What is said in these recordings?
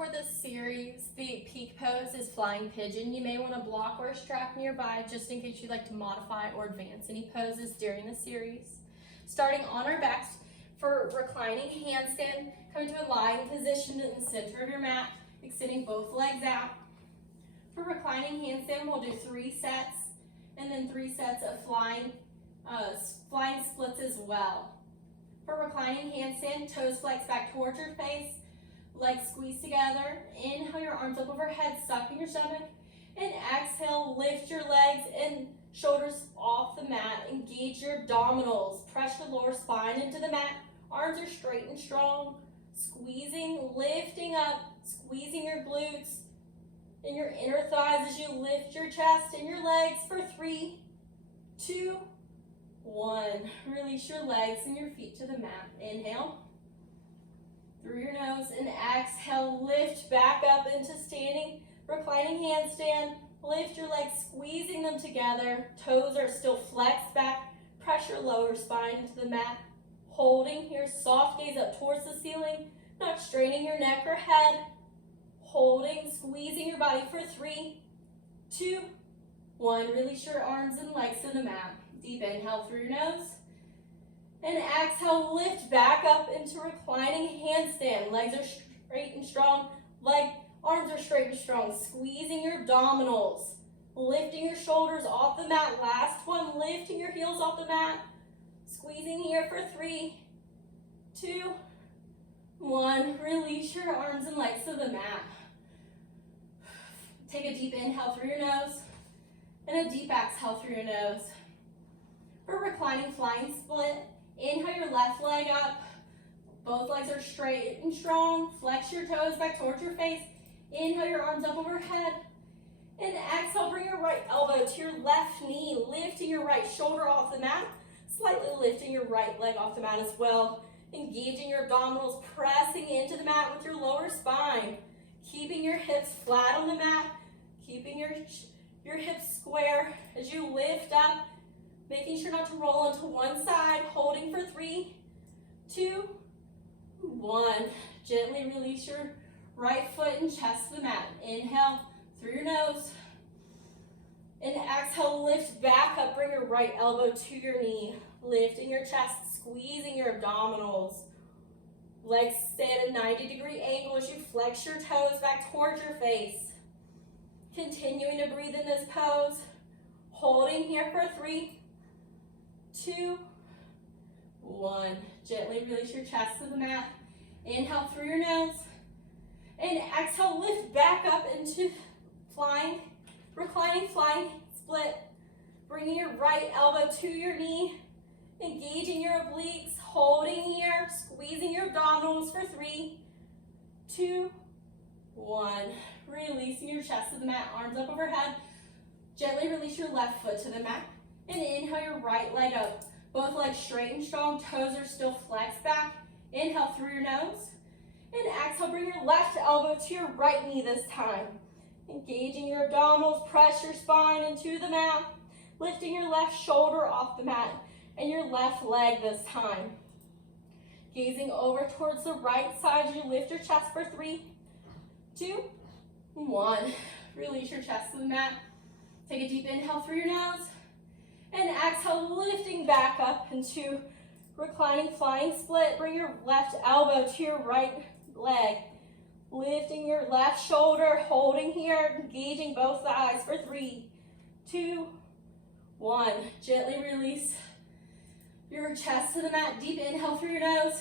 For this series, the peak pose is flying pigeon. You may want to block or a strap nearby just in case you'd like to modify or advance any poses during the series. Starting on our backs for reclining handstand, come to a lying position in the center of your mat, extending both legs out. For reclining handstand, we'll do 3 sets and then 3 sets of flying splits as well. For reclining handstand, toes flex back towards your face, legs squeeze together. Inhale your arms up overhead, suck in your stomach. And exhale, lift your legs and shoulders off the mat. Engage your abdominals. Press your lower spine into the mat. Arms are straight and strong. Squeezing, lifting up, squeezing your glutes and your inner thighs as you lift your chest and your legs for 3, 2, 1. Release your legs and your feet to the mat. Inhale through your nose and exhale, lift back up into standing, reclining handstand. Lift your legs, squeezing them together. Toes are still flexed back. Press your lower spine into the mat. Holding here, soft gaze up towards the ceiling, not straining your neck or head. Holding, squeezing your body for 3, 2, 1. Release your arms and legs to the mat. Deep inhale through your nose. And exhale, lift back up into reclining handstand. Legs are straight and strong. Arms are straight and strong. Squeezing your abdominals. Lifting your shoulders off the mat. Last one, lifting your heels off the mat. Squeezing here for 3, 2, 1. Release your arms and legs to the mat. Take a deep inhale through your nose and a deep exhale through your nose. For reclining flying split, inhale your left leg up. Both legs are straight and strong. Flex your toes back towards your face. Inhale your arms up overhead. And exhale, bring your right elbow to your left knee, lifting your right shoulder off the mat. Slightly lifting your right leg off the mat as well. Engaging your abdominals, pressing into the mat with your lower spine. Keeping your hips flat on the mat. Keeping your hips square as you lift up. Making sure not to roll onto one side. Holding for 3, 2, 1. Gently release your right foot and chest to the mat. Inhale through your nose. And exhale, lift back up. Bring your right elbow to your knee. Lifting your chest, squeezing your abdominals. Legs stay at a 90-degree angle as you flex your toes back towards your face. Continuing to breathe in this pose. Holding here for 3, 2, 1. Gently release your chest to the mat. Inhale through your nose. And exhale, lift back up into reclining flying split. Bringing your right elbow to your knee. Engaging your obliques. Holding here. Squeezing your abdominals for 3, 2, 1. Releasing your chest to the mat. Arms up overhead. Gently release your left foot to the mat. And inhale your right leg up. Both legs straight and strong. Toes are still flexed back. Inhale through your nose. And exhale, bring your left elbow to your right knee this time. Engaging your abdominals. Press your spine into the mat. Lifting your left shoulder off the mat. And your left leg this time. Gazing over towards the right side as you lift your chest for 3, 2, 1. Release your chest to the mat. Take a deep inhale through your nose. And exhale, lifting back up into reclining flying split. Bring your left elbow to your right leg. Lifting your left shoulder, holding here, engaging both thighs for 3, 2, 1. Gently release your chest to the mat. Deep inhale through your nose.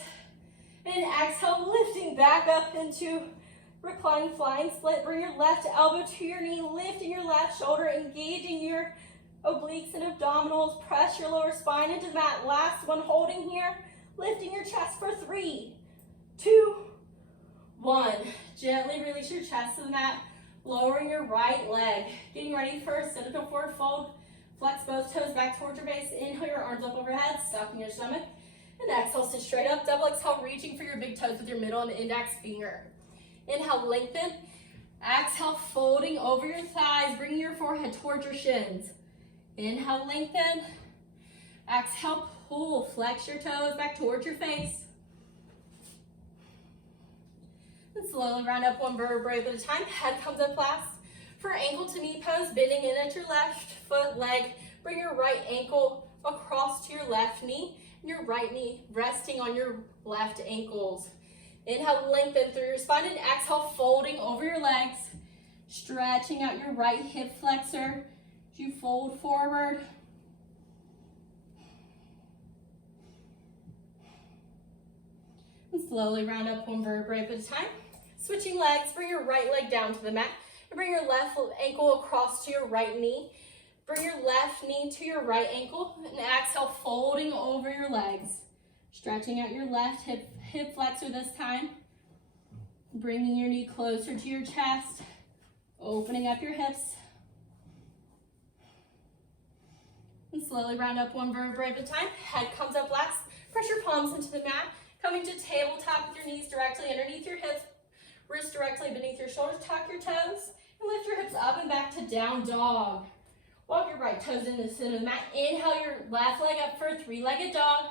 And exhale, lifting back up into reclining flying split. Bring your left elbow to your knee, lifting your left shoulder, engaging your obliques and abdominals. Press your lower spine into the mat. Last one, holding here. Lifting your chest for 3, 2, 1. Gently release your chest to the mat. Lowering your right leg. Getting ready for a center forward fold. Flex both toes back towards your face. Inhale your arms up overhead, stuck in your stomach. And exhale, sit straight up. Double exhale, reaching for your big toes with your middle and index finger. Inhale, lengthen. Exhale, folding over your thighs, bringing your forehead towards your shins. Inhale, lengthen. Exhale, pull. Flex your toes back towards your face. And And slowly round up one vertebrae at a time. Head comes up last. For ankle to knee pose, bending in at your left foot, leg. Bring your right ankle across to your left knee, and your right knee resting on your left ankles. Inhale, lengthen through your spine, and exhale, folding over your legs, stretching out your right hip flexor as you fold forward. And slowly round up one vertebrae at a time. Switching legs, bring your right leg down to the mat, and bring your left ankle across to your right knee. Bring your left knee to your right ankle, and exhale, folding over your legs. Stretching out your left hip flexor this time. Bringing your knee closer to your chest, opening up your hips. And slowly round up one vertebrae at a time. Head comes up last. Press your palms into the mat. Coming to tabletop with your knees directly underneath your hips. Wrists directly beneath your shoulders. Tuck your toes and lift your hips up and back to down dog. Walk your right toes in the center of the mat. Inhale your left leg up for a three-legged dog.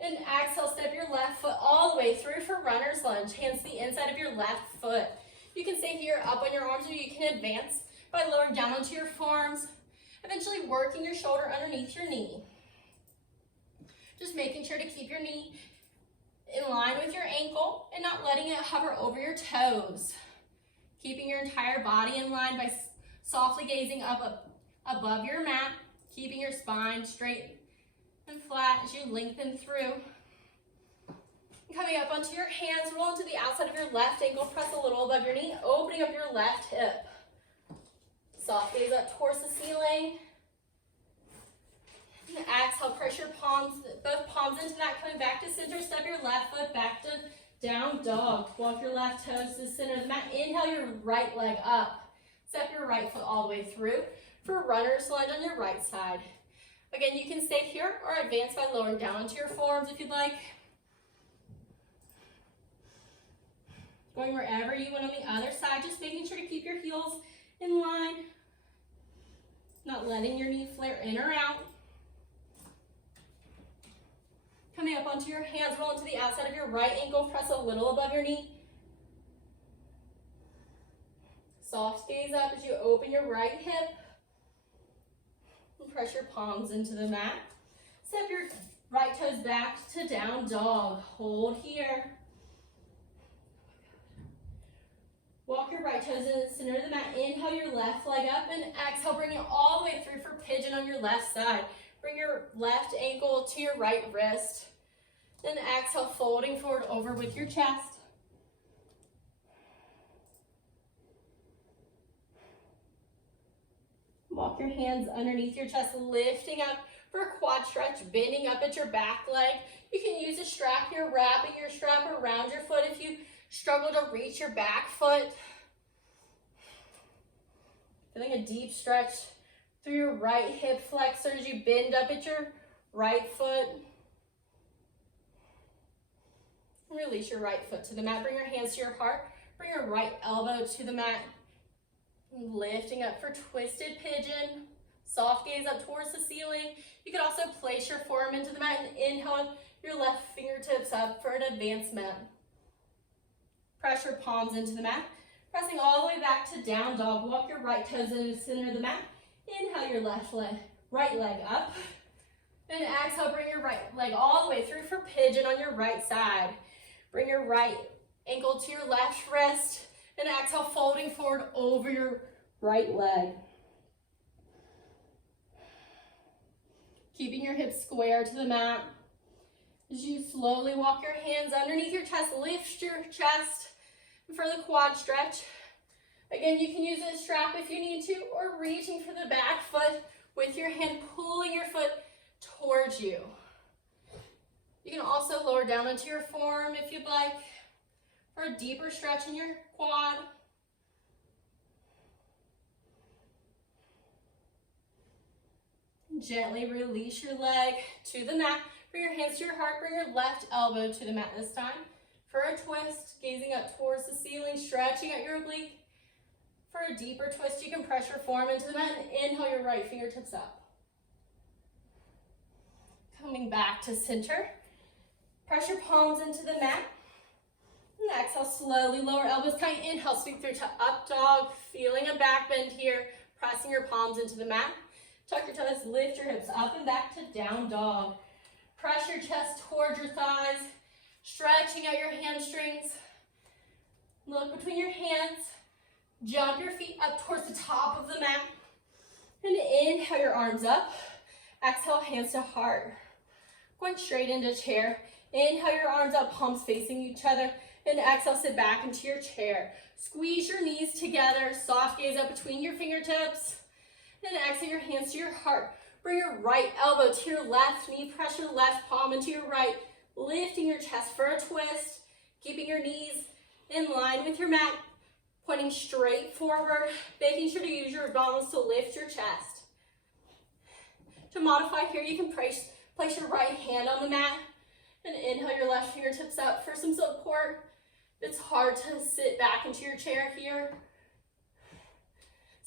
And exhale, step your left foot all the way through for runner's lunge. Hands to the inside of your left foot. You can stay here up on your arms, or you can advance by lowering down onto your forearms, eventually working your shoulder underneath your knee. Just making sure to keep your knee in line with your ankle and not letting it hover over your toes. Keeping your entire body in line by softly gazing up above your mat, keeping your spine straight and flat as you lengthen through. Coming up onto your hands, roll into the outside of your left ankle, press a little above your knee, opening up your left hip. Soft gaze up towards the ceiling. And exhale, press your palms, both palms into that, coming back to center. Step your left foot back to down dog. Walk your left toes to the center of the mat. Inhale your right leg up. Step your right foot all the way through for runner's lunge on your right side. Again, you can stay here or advance by lowering down onto your forearms if you'd like. Going wherever you went on the other side, just making sure to keep your heels in line. Not letting your knee flare in or out. Coming up onto your hands, roll into the outside of your right ankle, press a little above your knee. Soft gaze up as you open your right hip. And press your palms into the mat. Step your right toes back to down dog. Hold here. Walk your right toes in the center of the mat. Inhale your left leg up and exhale, bring it all the way through for pigeon on your left side. Bring your left ankle to your right wrist. Then exhale, folding forward over with your chest. Walk your hands underneath your chest, lifting up for a quad stretch, bending up at your back leg. You can use a strap here, wrapping your strap around your foot if you struggle to reach your back foot. Feeling a deep stretch through your right hip flexor as you bend up at your right foot. Release your right foot to the mat. Bring your hands to your heart. Bring your right elbow to the mat. Lifting up for twisted pigeon. Soft gaze up towards the ceiling. You can also place your forearm into the mat and inhale your left fingertips up for an advancement. Press your palms into the mat. Pressing all the way back to down dog. Walk your right toes into the center of the mat. Inhale your right leg up. And exhale, bring your right leg all the way through for pigeon on your right side. Bring your right ankle to your left wrist. And exhale, folding forward over your right leg. Keeping your hips square to the mat. As you slowly walk your hands underneath your chest, lift your chest for the quad stretch. Again, you can use a strap if you need to, or reaching for the back foot with your hand, pulling your foot towards you. You can also lower down onto your forearm if you'd like, for a deeper stretch in your quad. Gently release your leg to the mat. Bring your hands to your heart. Bring your left elbow to the mat this time. For a twist, gazing up towards the ceiling, stretching out your oblique. For a deeper twist, you can press your forearm into the mat and inhale your right fingertips up. Coming back to center. Press your palms into the mat. And exhale, slowly lower elbows tight. Inhale, sweep through to up dog. Feeling a back bend here. Pressing your palms into the mat. Tuck your toes, lift your hips up and back to down dog. Press your chest towards your thighs. Stretching out your hamstrings. Look between your hands. Jump your feet up towards the top of the mat. And inhale your arms up. Exhale, hands to heart. Going straight into chair. Inhale your arms up, palms facing each other. And exhale, sit back into your chair. Squeeze your knees together. Soft gaze up between your fingertips. And exhale your hands to your heart. Bring your right elbow to your left knee. Press your left palm into your right. Lifting your chest for a twist. Keeping your knees in line with your mat. Pointing straight forward. Making sure to use your abdominals to lift your chest. To modify here, you can place your right hand on the mat. And inhale your left fingertips up for some support. It's hard to sit back into your chair here.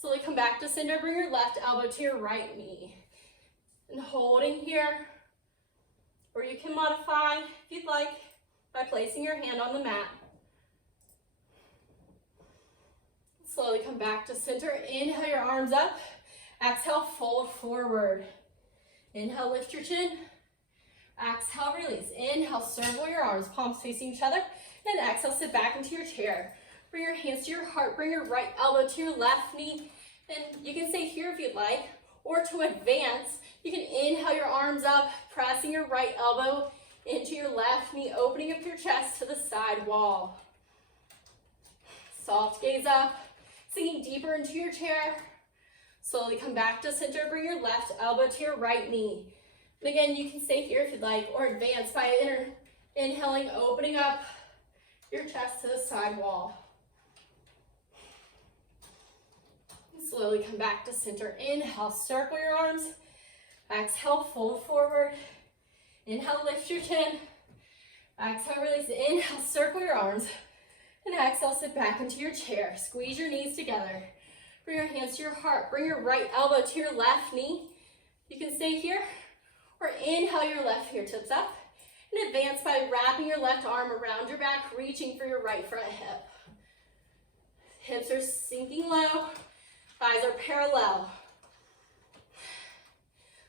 Slowly come back to center. Bring your left elbow to your right knee. And holding here. Or you can modify, if you'd like, by placing your hand on the mat. Slowly come back to center. Inhale your arms up. Exhale, fold forward. Inhale, lift your chin. Exhale, release. Inhale, circle your arms, palms facing each other. And exhale, sit back into your chair. Bring your hands to your heart. Bring your right elbow to your left knee. And you can stay here if you'd like. Or to advance, you can inhale your arms up, pressing your right elbow into your left knee, opening up your chest to the side wall. Soft gaze up, sinking deeper into your chair. Slowly come back to center. Bring your left elbow to your right knee. And again, you can stay here if you'd like, or advance by inhaling, opening up your chest to the side wall. Slowly come back to center. Inhale, circle your arms. Exhale, fold forward. Inhale, lift your chin. Exhale, release. Inhale, circle your arms. And exhale, sit back into your chair. Squeeze your knees together. Bring your hands to your heart. Bring your right elbow to your left knee. You can stay here. Or inhale your left fingertips up. And advance by wrapping your left arm around your back, reaching for your right front hip. Hips are sinking low. Thighs are parallel.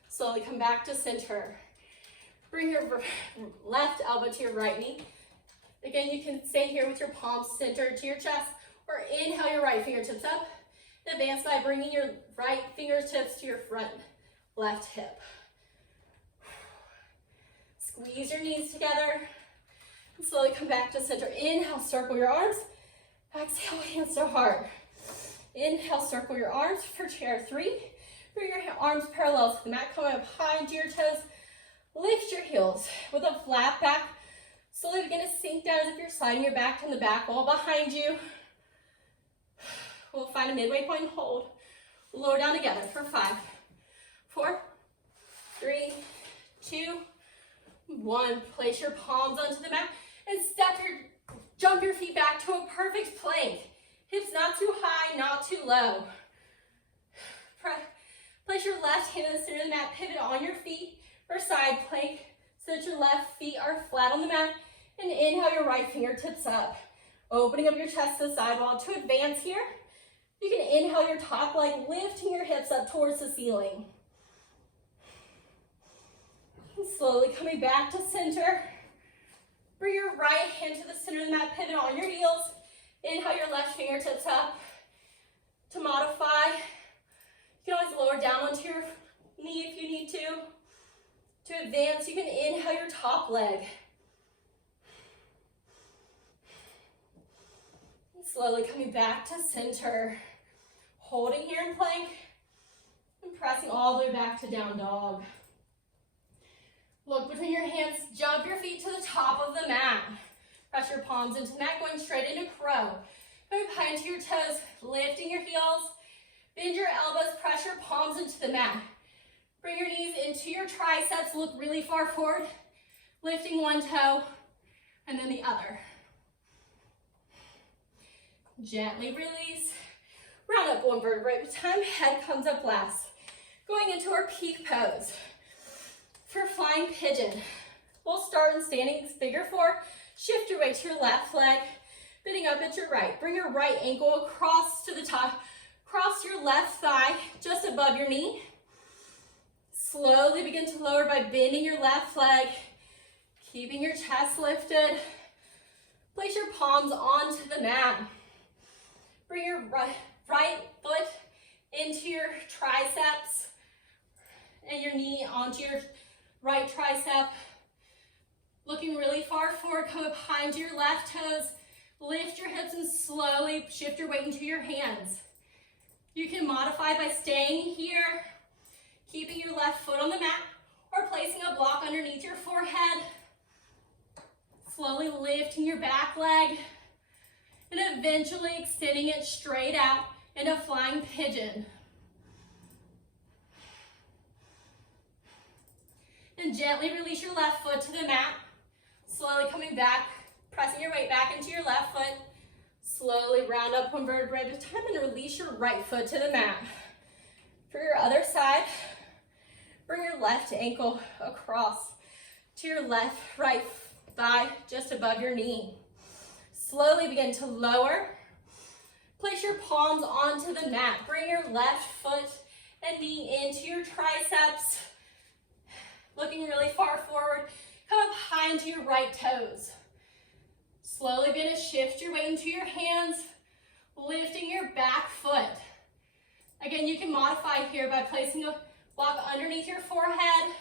Slowly come back to center. Bring your left elbow to your right knee. Again, you can stay here with your palms centered to your chest, or inhale your right fingertips up. Advance by bringing your right fingertips to your front left hip. Squeeze your knees together. And slowly come back to center. Inhale, circle your arms. Exhale, hands to heart. Inhale, circle your arms for chair 3. Bring your arms parallel to the mat, coming up high into your toes. Lift your heels with a flat back. Slowly begin to sink down as if you're sliding your back to the back wall behind you. We'll find a midway point and hold. Lower down together for 5, 4, 3, 2, 1. Place your palms onto the mat and jump your feet back to a perfect plank. Hips not too high, not too low. Place your left hand in the center of the mat, pivot on your feet for side plank so that your left feet are flat on the mat. And inhale your right fingertips up, opening up your chest to the side wall. To advance here, you can inhale your top leg, lifting your hips up towards the ceiling. And slowly coming back to center. Bring your right hand to the center of the mat, pivot on your heels. Inhale your left fingertips up. To modify, you can always lower down onto your knee if you need to. To advance, you can inhale your top leg. And slowly coming back to center. Holding here in plank. And pressing all the way back to down dog. Look between your hands, jump your feet to the top of the mat. Press your palms into the mat, going straight into crow. Move high into your toes, lifting your heels. Bend your elbows, press your palms into the mat. Bring your knees into your triceps, look really far forward. Lifting one toe, and then the other. Gently release. Round up one vertebrae at a time, head comes up last. Going into our peak pose. For flying pigeon, we'll start in standing figure 4. Shift your weight to your left leg. Bending up at your right. Bring your right ankle across to the top, cross your left thigh just above your knee. Slowly begin to lower by bending your left leg, keeping your chest lifted. Place your palms onto the mat. Bring your right foot into your triceps and your knee onto your right tricep. Looking really far forward, come up high into your left toes. Lift your hips and slowly shift your weight into your hands. You can modify by staying here, keeping your left foot on the mat, or placing a block underneath your forehead. Slowly lifting your back leg, and eventually extending it straight out in a flying pigeon. And gently release your left foot to the mat. Slowly coming back, pressing your weight back into your left foot. Slowly round up one vertebrae at a time and release your right foot to the mat. For your other side, bring your left ankle across to your right thigh just above your knee. Slowly begin to lower. Place your palms onto the mat. Bring your left foot and knee into your triceps. Looking really far forward. Come up high into your right toes. Slowly begin to shift your weight into your hands, lifting your back foot. Again, you can modify here by placing a block underneath your forehead,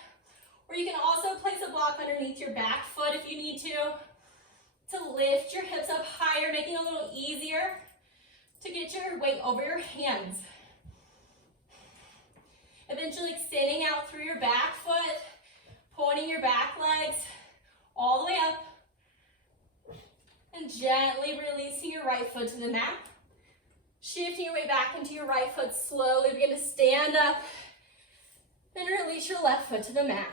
or you can also place a block underneath your back foot if you need to lift your hips up higher, making it a little easier to get your weight over your hands. Eventually extending out through your back foot, pointing your back legs all the way up, and gently releasing your right foot to the mat. Shifting your weight back into your right foot, slowly begin to stand up, and release your left foot to the mat.